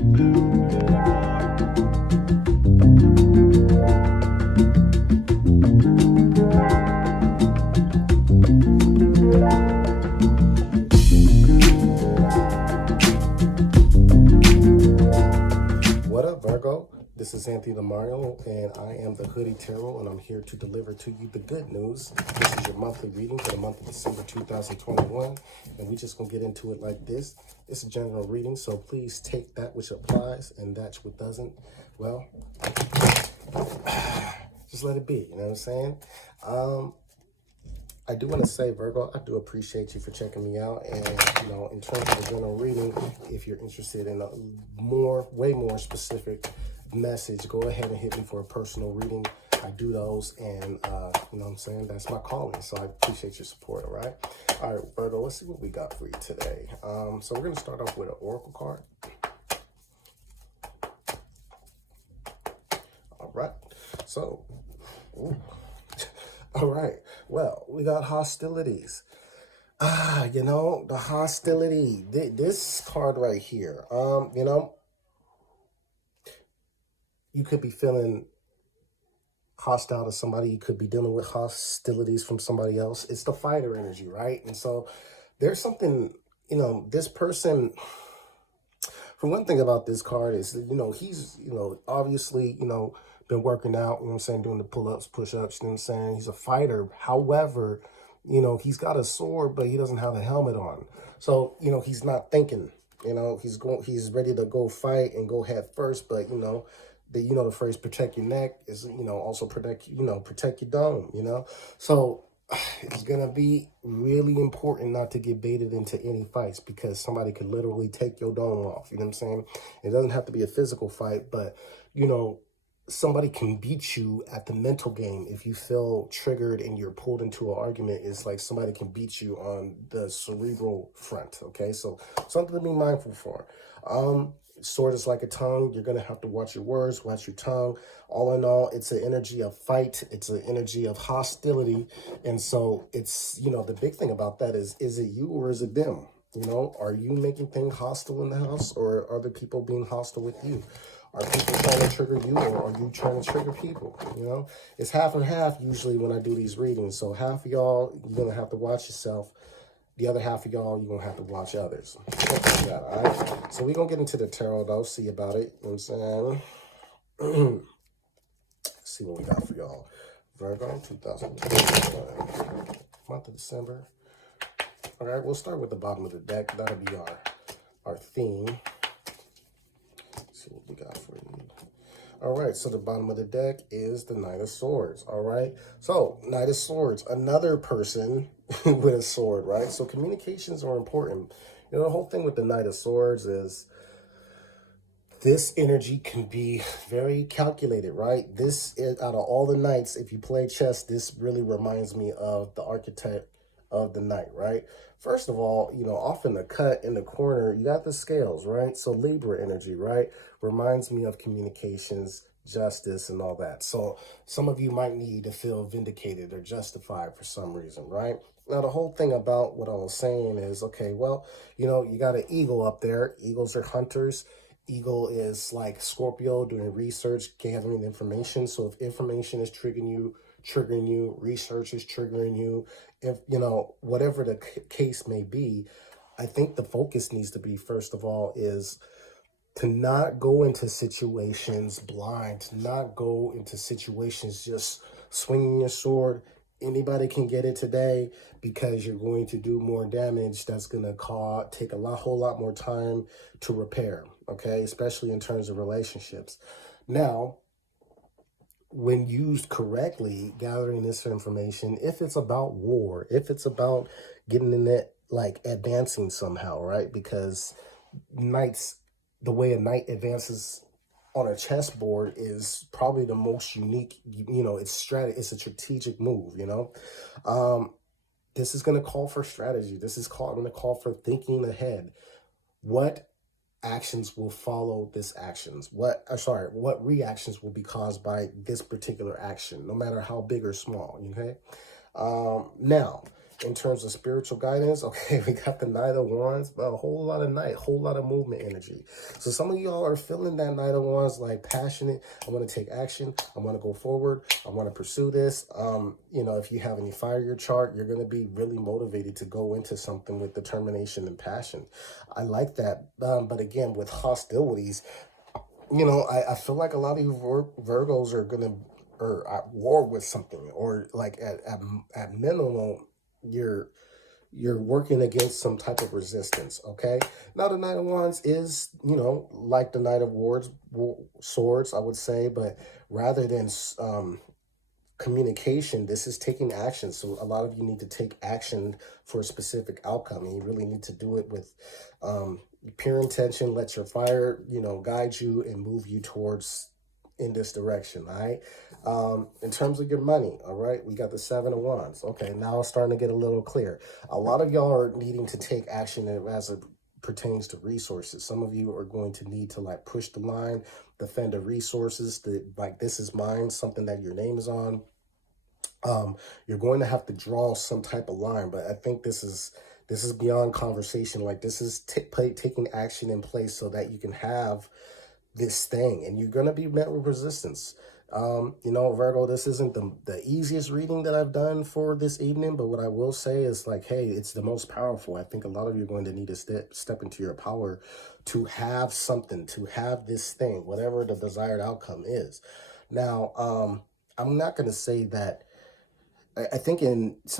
What up, Virgo? This is Anthony Mario, and I am the Hoodie Tarot, and I'm here to deliver to you the good news. This is your monthly reading for the month of December 2021, and we just gonna get into it like this. It's a general reading, so please take that which applies and that which doesn't. Well, just let it be. You know what I'm saying? I do want to say, Virgo, I do appreciate you for checking me out. And, you know, in terms of a general reading, if you're interested in a way more specific message, go ahead and hit me for a personal reading. I do those, and, you know what I'm saying? That's my calling. So I appreciate your support, all right? All right, Virgo, let's see what we got for you today. So we're going to start off with an oracle card. All right. So, ooh. All right. Well, we got hostilities. You know, the hostility. This card right here. You know, you could be feeling hostile to somebody. You could be dealing with hostilities from somebody else. It's the fighter energy, right? And so there's something, you know, this person, for one thing about this card is, you know, he's, you know, obviously, you know, been working out, you know what I'm saying, doing the pull-ups, push-ups, you know what I'm saying? He's a fighter. However, you know, he's got a sword, but he doesn't have a helmet on. So, you know, he's not thinking, you know, he's ready to go fight and go head first, but, you know, the phrase protect your neck is, you know, also protect your dome, you know? So it's going to be really important not to get baited into any fights, because somebody could literally take your dome off, you know what I'm saying? It doesn't have to be a physical fight, but, you know, somebody can beat you at the mental game. If you feel triggered and you're pulled into an argument, it's like somebody can beat you on the cerebral front, okay? So something to be mindful for. Sword is like a tongue. You're going to have to watch your words, watch your tongue. All in all, it's an energy of fight. It's an energy of hostility. And so it's, you know, the big thing about that is it you or is it them? You know, are you making things hostile in the house, or are other people being hostile with you? Are people trying to trigger you, or are you trying to trigger people? You know, it's half and half usually when I do these readings. So half of y'all, you're going to have to watch yourself. The other half of y'all, you're going to have to watch others. All right? So we're going to get into the tarot, though, see about it. You know what I'm saying? See what we got for y'all. Virgo, 2021, month of December. All right, we'll start with the bottom of the deck. That'll be our theme. Let's see what we got for you. All right, so the bottom of the deck is the Knight of Swords, all right? So, Knight of Swords, another person with a sword, right? So communications are important. You know, the whole thing with the Knight of Swords is this energy can be very calculated, right? This is, out of all the knights, if you play chess, this really reminds me of the archetype of the knight, right? First of all, you know, off in the cut in the corner, you got the scales, right? So Libra energy, right? Reminds me of communications, justice, and all that. So some of you might need to feel vindicated or justified for some reason, right? Now, the whole thing about what I was saying is, okay, well, you know, you got an eagle up there. Eagles are hunters. Eagle is like Scorpio, doing research, gathering information. So if information is triggering you, research is triggering you, if, you know, whatever the case may be, I think the focus needs to be, first of all, is to not go into situations blind, to not go into situations just swinging your sword. Anybody can get it today, because you're going to do more damage. That's going to take a whole lot more time to repair, okay? Especially in terms of relationships. Now, when used correctly, gathering this information, if it's about war, if it's about getting in it, like advancing somehow, right? Because knights, the way a knight advances on a chessboard is probably the most unique, you know, it's a strategic move, you know. This is going to call for strategy. This is going to call for thinking ahead. What actions will follow this actions? What reactions will be caused by this particular action, no matter how big or small, okay? Now, in terms of spiritual guidance, okay, we got the Knight of Wands, but a whole lot of night, whole lot of movement energy. So some of y'all are feeling that Knight of Wands, like passionate. I want to take action. I want to go forward. I want to pursue this. You know, if you have any fire in your chart, you're going to be really motivated to go into something with determination and passion. I like that. But again, with hostilities, you know, I feel like a lot of you Virgos are going to, or at war with something, or like at minimum, you're working against some type of resistance. Okay, now the Knight of Wands is, you know, like the Knight of Swords, I would say, but rather than communication, this is taking action. So a lot of you need to take action for a specific outcome, and you really need to do it with pure intention. Let your fire, you know, guide you and move you towards in this direction. All right. In terms of your money, all right, we got the Seven of Wands. Okay, now it's starting to get a little clear. A lot of y'all are needing to take action as it pertains to resources. Some of you are going to need to like push the line, defend the resources, that like, this is mine, something that your name is on. You're going to have to draw some type of line, but I think this is beyond conversation. Like, this is taking action in place so that you can have this thing, and you're going to be met with resistance. You know, Virgo, this isn't the easiest reading that I've done for this evening, but what I will say is, like, hey, it's the most powerful. I think a lot of you are going to need to step into your power to have something, to have this thing, whatever the desired outcome is. Now, I'm not going to say that. I think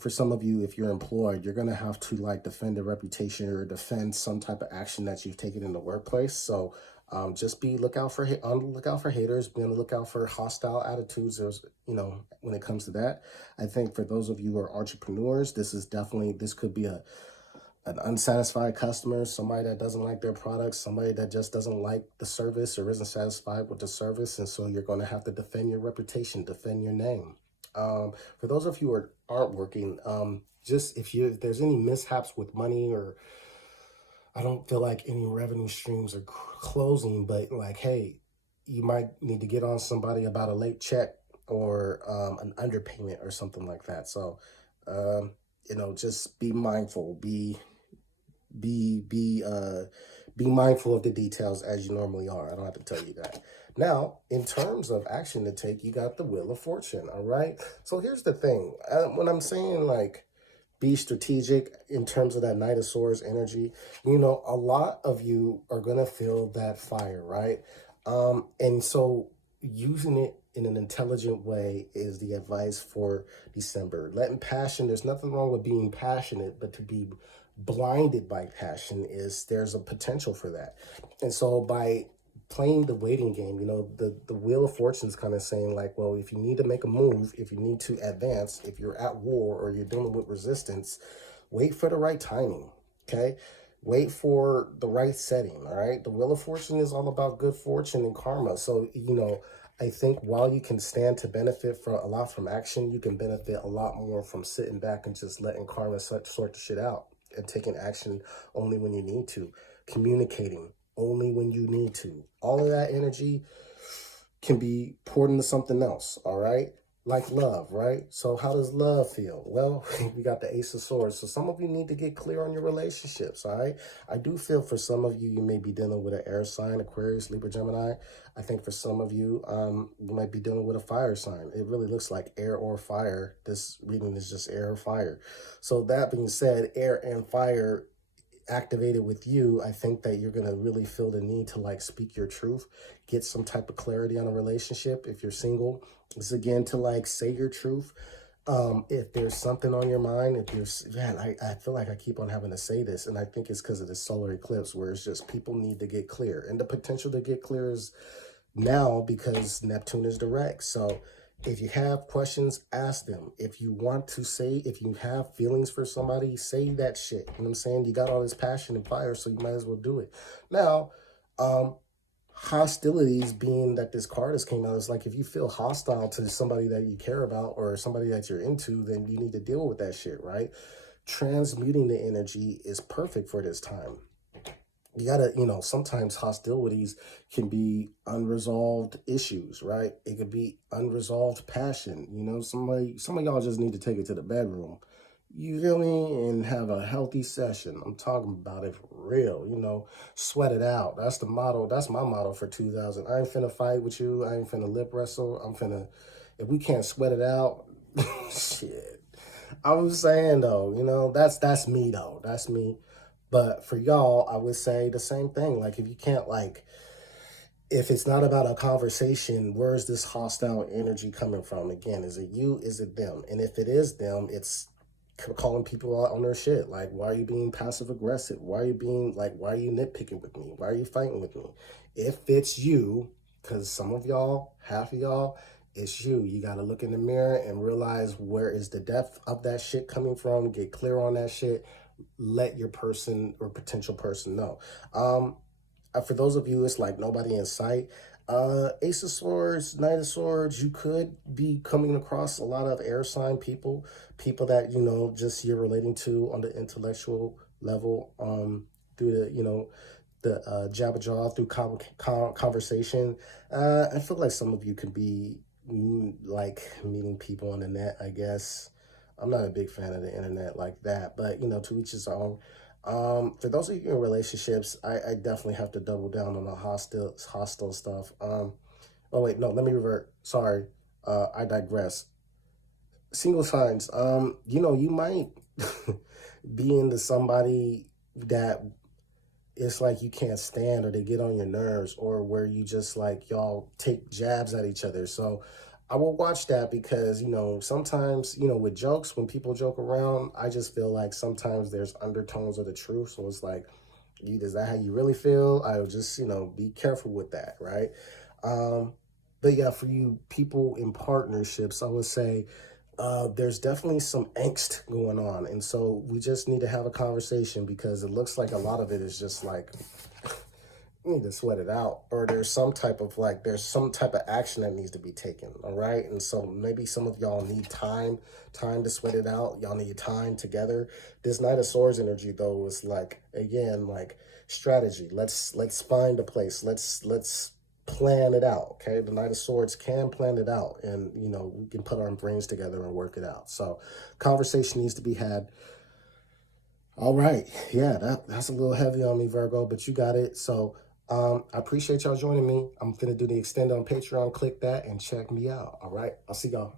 for some of you, if you're employed, you're going to have to like defend a reputation or defend some type of action that you've taken in the workplace. So just be on the lookout for haters, be on the lookout for hostile attitudes. There's, you know, when it comes to that, I think for those of you who are entrepreneurs, this could be an unsatisfied customer, somebody that doesn't like their products, somebody that just doesn't like the service or isn't satisfied with the service. And so you're going to have to defend your reputation, defend your name. For those of you who aren't working, just if there's any mishaps with money, or I don't feel like any revenue streams are closing, but like, hey, you might need to get on somebody about a late check or an underpayment or something like that. So, you know, just be mindful, be mindful of the details as you normally are. I don't have to tell you that. Now, in terms of action to take, you got the Wheel of Fortune, all right? So here's the thing. When I'm saying, like, be strategic in terms of that Knight of Swords energy, you know, a lot of you are going to feel that fire, right? And so using it in an intelligent way is the advice for December. Letting passion, there's nothing wrong with being passionate, but to be blinded by passion, there's a potential for that. And so by playing the waiting game, you know, the Wheel of Fortune is kind of saying, like, well, if you need to make a move, if you need to advance, if you're at war or you're dealing with resistance, wait for the right timing. Okay, wait for the right setting. All right, the Wheel of Fortune is all about good fortune and karma. So, you know, I think while you can stand to benefit a lot from action, you can benefit a lot more from sitting back and just letting karma sort the shit out, and taking action only when you need to, communicating only when you need to. All of that energy can be poured into something else, all right? Like love, right? So how does love feel? Well, we got the Ace of Swords. So some of you need to get clear on your relationships, all right? I do feel for some of you, you may be dealing with an air sign, Aquarius, Libra, Gemini. I think for some of you, you might be dealing with a fire sign. It really looks like air or fire. This reading is just air or fire. So that being said, air and fire activated with you, I think that you're going to really feel the need to like speak your truth, get some type of clarity on a relationship. If you're single, it's again to like say your truth. If there's something on your mind, I feel like I keep on having to say this, and I think it's because of the solar eclipse, where it's just people need to get clear, and the potential to get clear is now because Neptune is direct. So if you have questions, ask them. If you have feelings for somebody, say that shit. You know what I'm saying? You got all this passion and fire, so you might as well do it. Now, hostilities, being that this card has came out, is like, if you feel hostile to somebody that you care about or somebody that you're into, then you need to deal with that shit, right? Transmuting the energy is perfect for this time. You gotta, you know, sometimes hostilities can be unresolved issues, right? It could be unresolved passion. You know, some of y'all just need to take it to the bedroom. you feel me, and have a healthy session. I'm talking about it for real, you know, sweat it out. That's the motto. That's my motto for 2000. I ain't finna fight with you. I ain't finna lip wrestle. I'm finna, if we can't sweat it out, shit. I was saying though, you know, that's me though. That's me. But for y'all, I would say the same thing. Like if you can't like, if it's not about a conversation, where is this hostile energy coming from? Again, is it you? Is it them? And if it is them, it's calling people out on their shit. Like, why are you being passive aggressive? Why are you being like, why are you nitpicking with me? Why are you fighting with me? If it's you, because some of y'all, half of y'all, it's you. You got to look in the mirror and realize where is the depth of that shit coming from. Get clear on that shit. Let your person or potential person know. For those of you, it's like nobody in sight. Ace of Swords, Knight of Swords, you could be coming across a lot of air sign people, people that, you know, just you're relating to on the intellectual level, through the, you know, the jabber jaw through conversation. I feel like some of you could be like meeting people on the net, I guess. I'm not a big fan of the internet like that, but you know, to each his own. For those of you in relationships, I definitely have to double down on the hostile stuff. Oh wait, no, let me revert. Sorry, I digress. Single signs. You know, you might be into somebody that it's like you can't stand, or they get on your nerves, or where you just like y'all take jabs at each other. So I will watch that because, you know, sometimes, you know, with jokes, when people joke around, I just feel like sometimes there's undertones of the truth. So it's like, is that how you really feel? I would just, you know, be careful with that, right? Um, but yeah, for you people in partnerships, I would say there's definitely some angst going on. And so we just need to have a conversation because it looks like a lot of it is just like, you need to sweat it out, or there's some type of like, there's some type of action that needs to be taken. All right. And so maybe some of y'all need time to sweat it out. Y'all need time together. This Knight of Swords energy though is like, again, like strategy. Let's find a place. Let's plan it out. Okay. The Knight of Swords can plan it out, and you know, we can put our brains together and work it out. So conversation needs to be had. All right. Yeah, that's a little heavy on me, Virgo, but you got it. So I appreciate y'all joining me. I'm finna do the extend on Patreon. Click that and check me out. All right. I'll see y'all.